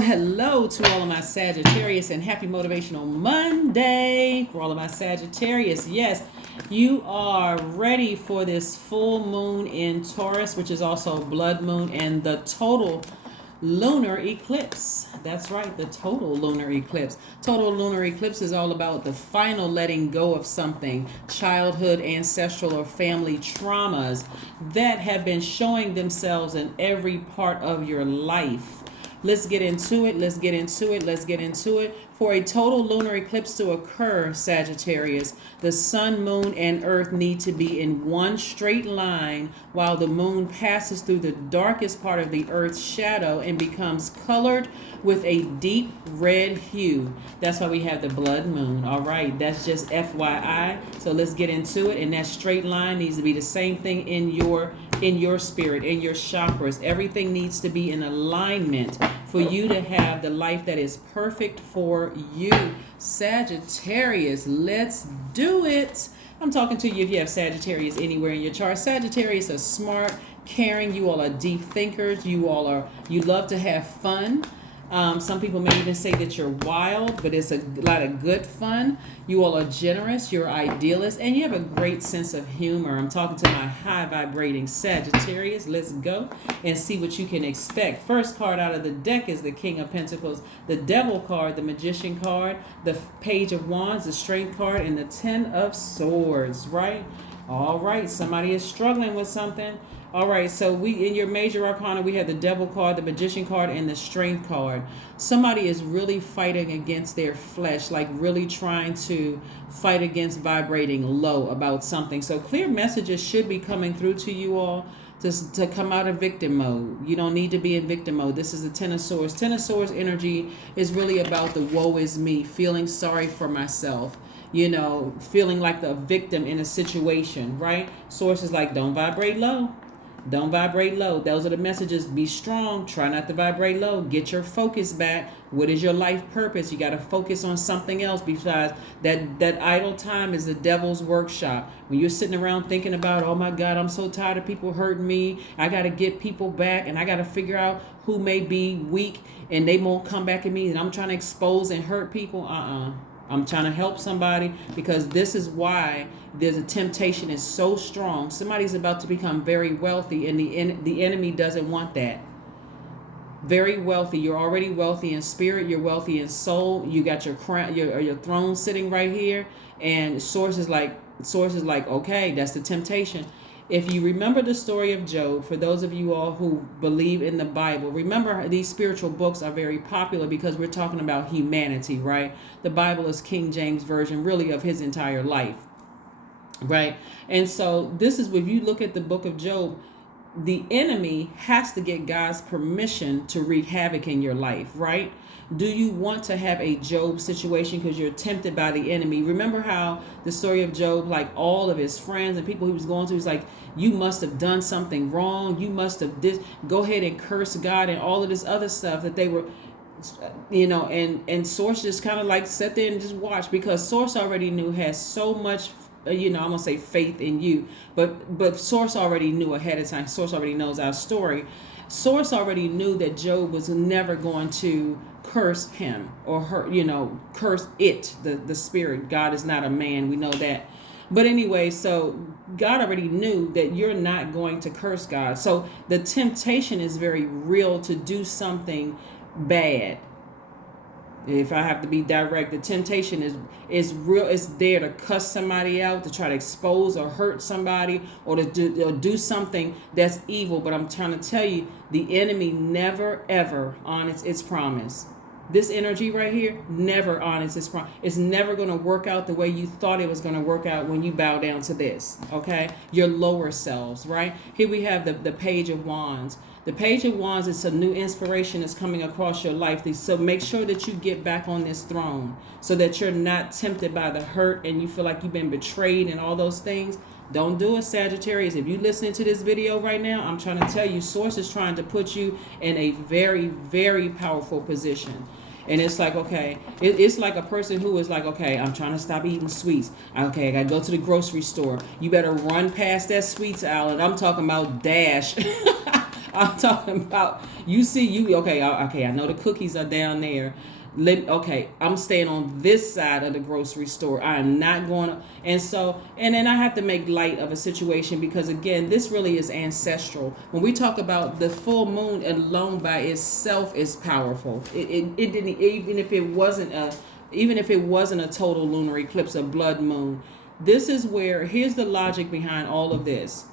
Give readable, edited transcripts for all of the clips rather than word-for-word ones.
Hello to all of my Sagittarius and happy Motivational Monday for all of my Sagittarius. Yes, you are ready for this full moon in Taurus, which is also blood moon, and the total lunar eclipse. That's right, the total lunar eclipse. Total lunar eclipse is all about the final letting go of something, childhood, ancestral, or family traumas that have been showing themselves in every part of your life. Let's get into it. For a total lunar eclipse to occur, Sagittarius, the sun, moon, and earth need to be in one straight line while the moon passes through the darkest part of the earth's shadow and becomes colored with a deep red hue. That's why we have the blood moon. All right, that's just FYI. So let's get into it. And that straight line needs to be the same thing in your spirit, in your chakras. Everything needs to be in alignment for you to have the life that is perfect for you. Sagittarius, let's do it. I'm talking to you if you have Sagittarius anywhere in your chart. Sagittarius are smart, caring. You all are deep thinkers. You love to have fun. Some people may even say that you're wild, but it's a lot of good fun. You all are generous, you're idealists, and you have a great sense of humor. I'm talking to my high vibrating Sagittarius. Let's go and see what you can expect. First card out of the deck is the King of Pentacles, the Devil card, the Magician card, the Page of Wands, the Strength card, and the Ten of Swords, right? All right, somebody is struggling with something. All right, so in your major arcana, we have the Devil card, the Magician card, and the Strength card. Somebody is really fighting against their flesh, like really trying to fight against vibrating low about something. So clear messages should be coming through to you all to come out of victim mode. You don't need to be in victim mode. This is the Ten of Swords. Ten of Swords energy is really about the woe is me, feeling sorry for myself. Feeling like the victim in a situation, right? Source is like, don't vibrate low. Don't vibrate low. Those are the messages. Be strong. Try not to vibrate low. Get your focus back. What is your life purpose? You got to focus on something else besides that idle time is the devil's workshop. When you're sitting around thinking about, oh my God, I'm so tired of people hurting me. I got to get people back and I got to figure out who may be weak and they won't come back at me and I'm trying to expose and hurt people. I'm trying to help somebody because this is why there's a temptation is so strong. Somebody's about to become very wealthy and the enemy doesn't want that. Very wealthy. You're already wealthy in spirit. You're wealthy in soul. You got your crown, your throne sitting right here. And source is like, okay, that's the temptation. If you remember the story of Job, for those of you all who believe in the Bible, remember these spiritual books are very popular because we're talking about humanity, right? The Bible is King James Version really of his entire life, right? And so this is, if you look at the book of Job, the enemy has to get God's permission to wreak havoc in your life, right? Do you want to have a Job situation because you're tempted by the enemy? Remember how the story of Job, like all of his friends and people he was going to, he's like, you must have done something wrong. You must have go ahead and curse God and all of this other stuff that they were, and Source just kind of like sat there and just watched because Source already knew, has so much, I'm going to say faith in you, but Source already knew ahead of time. Source already knows our story. Source already knew that Job was never going to curse him or her, curse it, the spirit. God is not a man. We know that. But anyway, so God already knew that you're not going to curse God. So the temptation is very real to do something bad. If I have to be direct, the temptation is real. It's there to cuss somebody out, to try to expose or hurt somebody, or to do something that's evil. But I'm trying to tell you, the enemy never, ever honors its promise. This energy right here never honors its promise. It's never going to work out the way you thought it was going to work out when you bow down to this, okay? Your lower selves, right? Here we have the Page of Wands. The Page of Wands is some new inspiration that's coming across your life. So make sure that you get back on this throne so that you're not tempted by the hurt and you feel like you've been betrayed and all those things. Don't do it, Sagittarius. If you're listening to this video right now, I'm trying to tell you, Source is trying to put you in a very, very powerful position. And it's like, okay, it's like a person who is like, okay, I'm trying to stop eating sweets. Okay, I got to go to the grocery store. You better run past that sweets aisle. And I'm talking about dash. I'm talking about okay, I know the cookies are down there. Okay, I'm staying on this side of the grocery store. I am not going to. And then I have to make light of a situation because, again, this really is ancestral. When we talk about the full moon alone by itself is powerful. It didn't, even if it wasn't a total lunar eclipse, a blood moon. This is where, here's the logic behind all of this.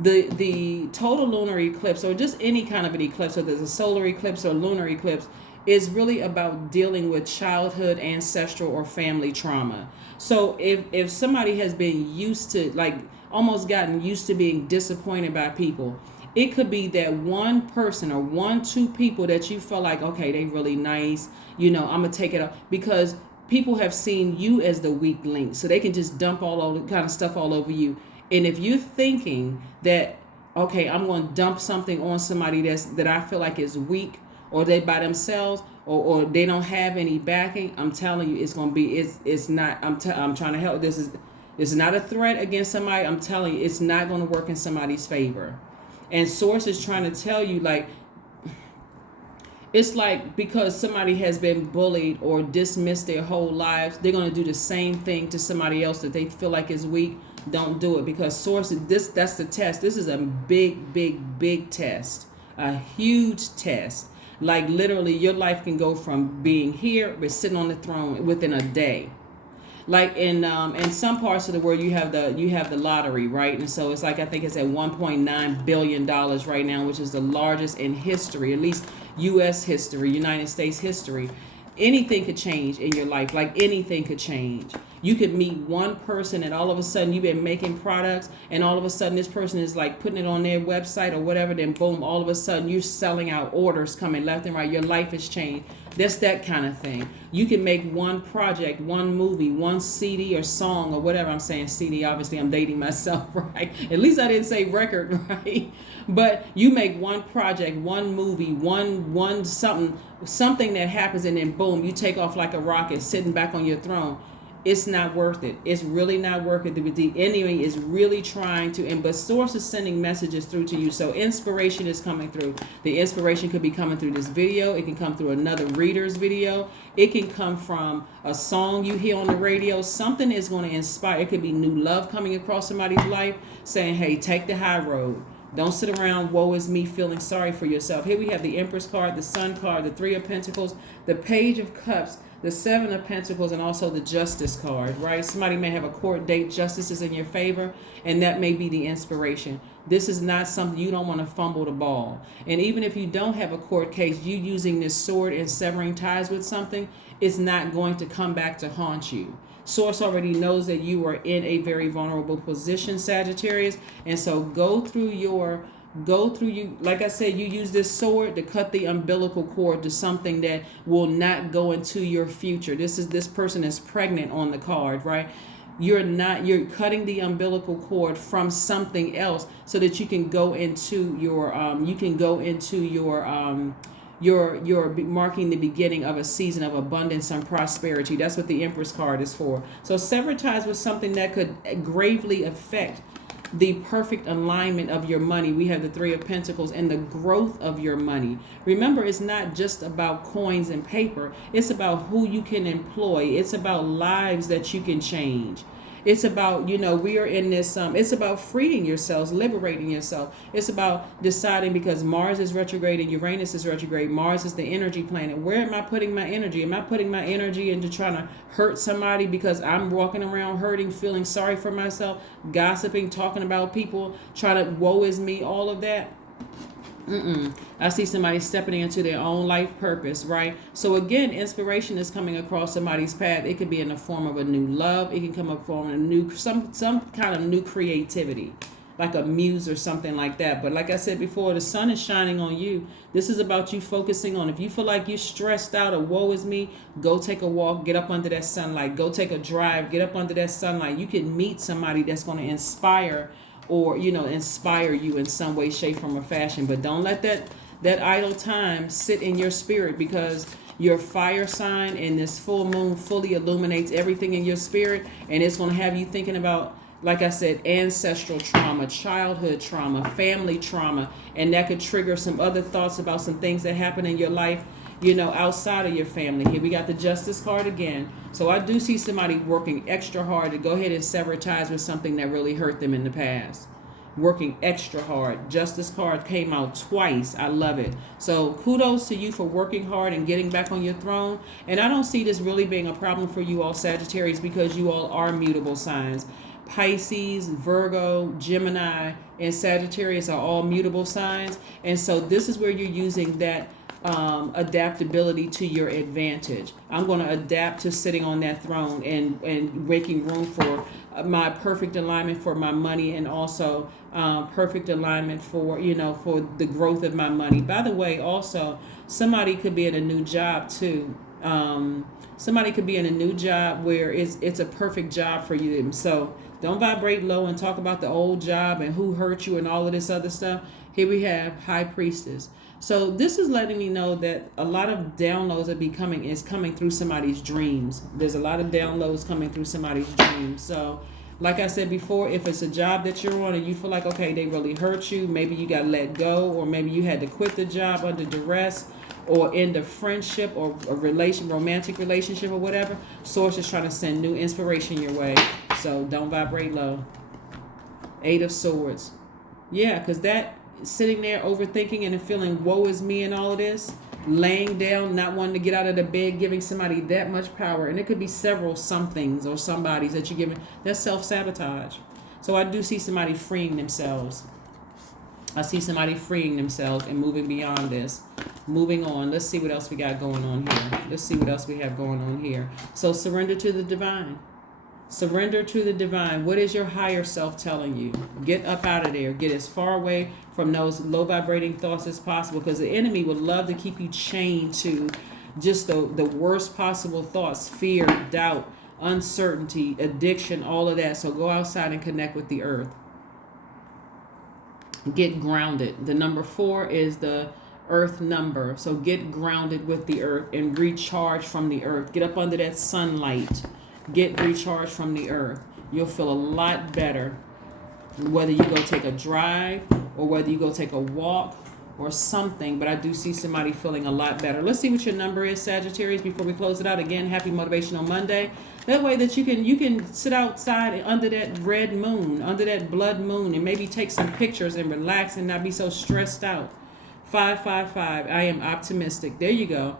The total lunar eclipse, or just any kind of an eclipse, whether it's a solar eclipse or lunar eclipse, is really about dealing with childhood, ancestral, or family trauma. So if somebody has been used to, like, almost gotten used to being disappointed by people, it could be that one person or two people that you feel like, okay, they really nice, I'm gonna take it up, because people have seen you as the weak link, so they can just dump all the kind of stuff all over you. And if you're thinking that, okay, I'm going to dump something on somebody that I feel like is weak, or they by themselves, or they don't have any backing, I'm telling you, it's going to be, it's not, I'm trying to help. This is not a threat against somebody. I'm telling you, it's not going to work in somebody's favor. And Source is trying to tell you, like, it's like because somebody has been bullied or dismissed their whole lives, they're going to do the same thing to somebody else that they feel like is weak. Don't do it, because Source, that's the test. This is a big test, a huge test. Like, literally, your life can go from being here but sitting on the throne within a day. Like in some parts of the world, you have the lottery, right? And so it's like, I think it's at $1.9 billion right now, which is the largest in history, at least U.S. history, United States history. Anything could change in your life. Like, anything could change. You could meet one person and all of a sudden you've been making products, and all of a sudden this person is like putting it on their website or whatever, then boom, all of a sudden you're selling out, orders coming left and right. Your life has changed. That's that kind of thing. You can make one project, one movie, one CD or song or whatever. I'm saying CD, obviously I'm dating myself, right? At least I didn't say record, right? But you make one project, one movie, one something that happens, and then boom, you take off like a rocket sitting back on your throne. It's not worth it. It's really not worth it. The enemy is really trying to, but Source is sending messages through to you. So inspiration is coming through. The inspiration could be coming through this video. It can come through another reader's video. It can come from a song you hear on the radio. Something is going to inspire. It could be new love coming across somebody's life, saying, hey, take the high road. Don't sit around, woe is me, feeling sorry for yourself. Here we have the Empress card, the Sun card, the Three of Pentacles, the Page of Cups, the Seven of Pentacles, and also the Justice card, right? Somebody may have a court date. Justice is in your favor, and that may be the inspiration. This is not something, you don't want to fumble the ball. And even if you don't have a court case, you using this sword and severing ties with something, it's not going to come back to haunt you. Source already knows that you are in a very vulnerable position, Sagittarius. And so go through like I said, you use this sword to cut the umbilical cord to something that will not go into your future. This person is pregnant on the card, right? You're cutting the umbilical cord from something else so that you can go into you're marking the beginning of a season of abundance and prosperity. That's what the Empress card is for. So sever ties with something that could gravely affect the perfect alignment of your money. We have the Three of Pentacles and the growth of your money. Remember, it's not just about coins and paper. It's about who you can employ. It's about lives that you can change. It's about, we are in this, it's about freeing yourselves, liberating yourself. It's about deciding, because Mars is retrograde and Uranus is retrograde. Mars is the energy planet. Where am I putting my energy? Am I putting my energy into trying to hurt somebody because I'm walking around hurting, feeling sorry for myself, gossiping, talking about people, trying to woe is me, all of that? I see somebody stepping into their own life purpose, right? So again, inspiration is coming across somebody's path. It could be in the form of a new love. It can come up from a new, some kind of new creativity, like a muse or something like that. But like I said before, the sun is shining on you. This is about you focusing on, if you feel like you're stressed out or woe is me, go take a walk, get up under that sunlight, go take a drive, get up under that sunlight. You can meet somebody that's going to inspire or, inspire you in some way, shape, form, or fashion. But don't let that idle time sit in your spirit, because your fire sign and this full moon fully illuminates everything in your spirit, and it's going to have you thinking about like I said, ancestral trauma, childhood trauma, family trauma, and that could trigger some other thoughts about some things that happen in your life, outside of your family. Here we got the Justice card again. So I do see somebody working extra hard to go ahead and sever ties with something that really hurt them in the past. Working extra hard. Justice card came out twice. I love it. So kudos to you for working hard and getting back on your throne. And I don't see this really being a problem for you all Sagittarius, because you all are mutable signs. Pisces, Virgo, Gemini, and Sagittarius are all mutable signs. And so this is where you're using that adaptability to your advantage. I'm going to adapt to sitting on that throne and making room for my perfect alignment for my money, and also perfect alignment for for the growth of my money. By the way, also somebody could be in a new job too. Somebody could be in a new job where it's a perfect job for you. So don't vibrate low and talk about the old job and who hurt you and all of this other stuff. Here we have High Priestess. So this is letting me know that a lot of downloads is coming through somebody's dreams. There's a lot of downloads coming through somebody's dreams. So like I said before, if it's a job that you're on and you feel like, okay, they really hurt you, maybe you got let go, or maybe you had to quit the job under duress, or end a friendship or a romantic relationship or whatever, Source is trying to send new inspiration your way. So don't vibrate low. 8 of Swords. Yeah, because that sitting there overthinking and feeling woe is me and all of this, laying down, not wanting to get out of the bed, giving somebody that much power. And it could be several somethings or somebodies that you're giving. That's self-sabotage. So I do see somebody freeing themselves. I see somebody freeing themselves and moving beyond this. Moving on. Let's see what else we got going on here. Let's see what else we have going on here. So surrender to the divine. Surrender to the divine. What is your higher self telling you? Get up out of there. Get as far away from those low vibrating thoughts as possible, because the enemy would love to keep you chained to just the worst possible thoughts. Fear, doubt, uncertainty, addiction, all of that. So go outside and connect with the earth. Get grounded. The number 4 is the earth number. So get grounded with the earth and recharge from the earth. Get up under that sunlight. Get recharged from the earth. You'll feel a lot better whether you go take a drive or whether you go take a walk or something. But I do see somebody feeling a lot better. Let's see what your number is, Sagittarius, before we close it out. Again, happy Motivational Monday. That way that you can sit outside under that red moon, under that blood moon, and maybe take some pictures and relax and not be so stressed out. 555. I am optimistic. There you go.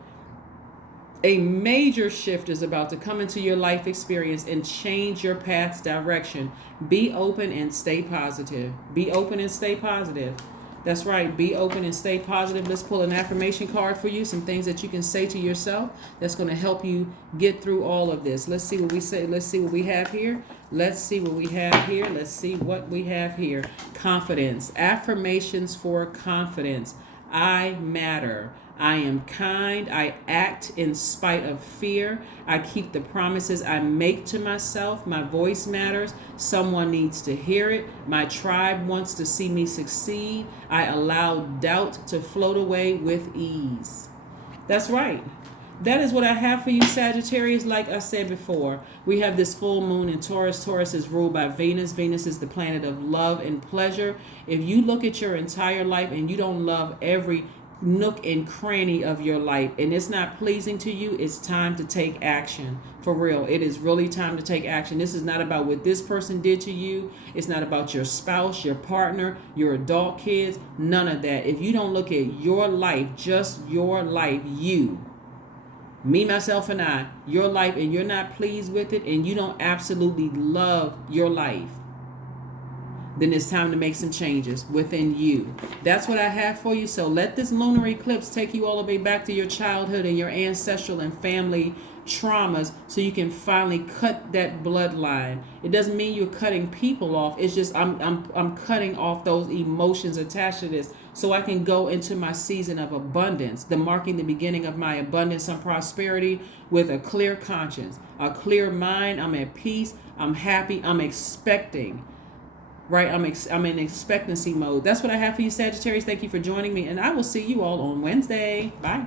A major shift is about to come into your life experience and change your path's direction. Be open and stay positive. Be open and stay positive. That's right. Be open and stay positive. Let's pull an affirmation card for you. Some things that you can say to yourself that's going to help you get through all of this. Let's see what we say. Let's see what we have here. Let's see what we have here. Let's see what we have here. Confidence. Affirmations for confidence. I matter. I am kind. I act in spite of fear. I keep the promises I make to myself. My voice matters. Someone needs to hear it. My tribe wants to see me succeed. I allow doubt to float away with ease. That's right. That is what I have for you, Sagittarius. Like I said before, we have this full moon in Taurus. Taurus is ruled by Venus. Venus is the planet of love and pleasure. If you look at your entire life and you don't love every nook and cranny of your life and it's not pleasing to you, it's time to take action. For real, it is really time to take action. This is not about what this person did to you. It's not about your spouse, your partner, your adult kids, none of that. If you don't look at your life, just your life, you, me, myself, and I, your life, and you're not pleased with it, and you don't absolutely love your life, then it's time to make some changes within you. That's what I have for you. So let this lunar eclipse take you all the way back to your childhood and your ancestral and family traumas so you can finally cut that bloodline. It doesn't mean you're cutting people off. It's just I'm cutting off those emotions attached to this so I can go into my season of abundance, marking the beginning of my abundance and prosperity with a clear conscience, a clear mind. I'm at peace. I'm happy. I'm expecting. Right, I'm in expectancy mode. That's what I have for you, Sagittarius. Thank you for joining me, and I will see you all on Wednesday. Bye.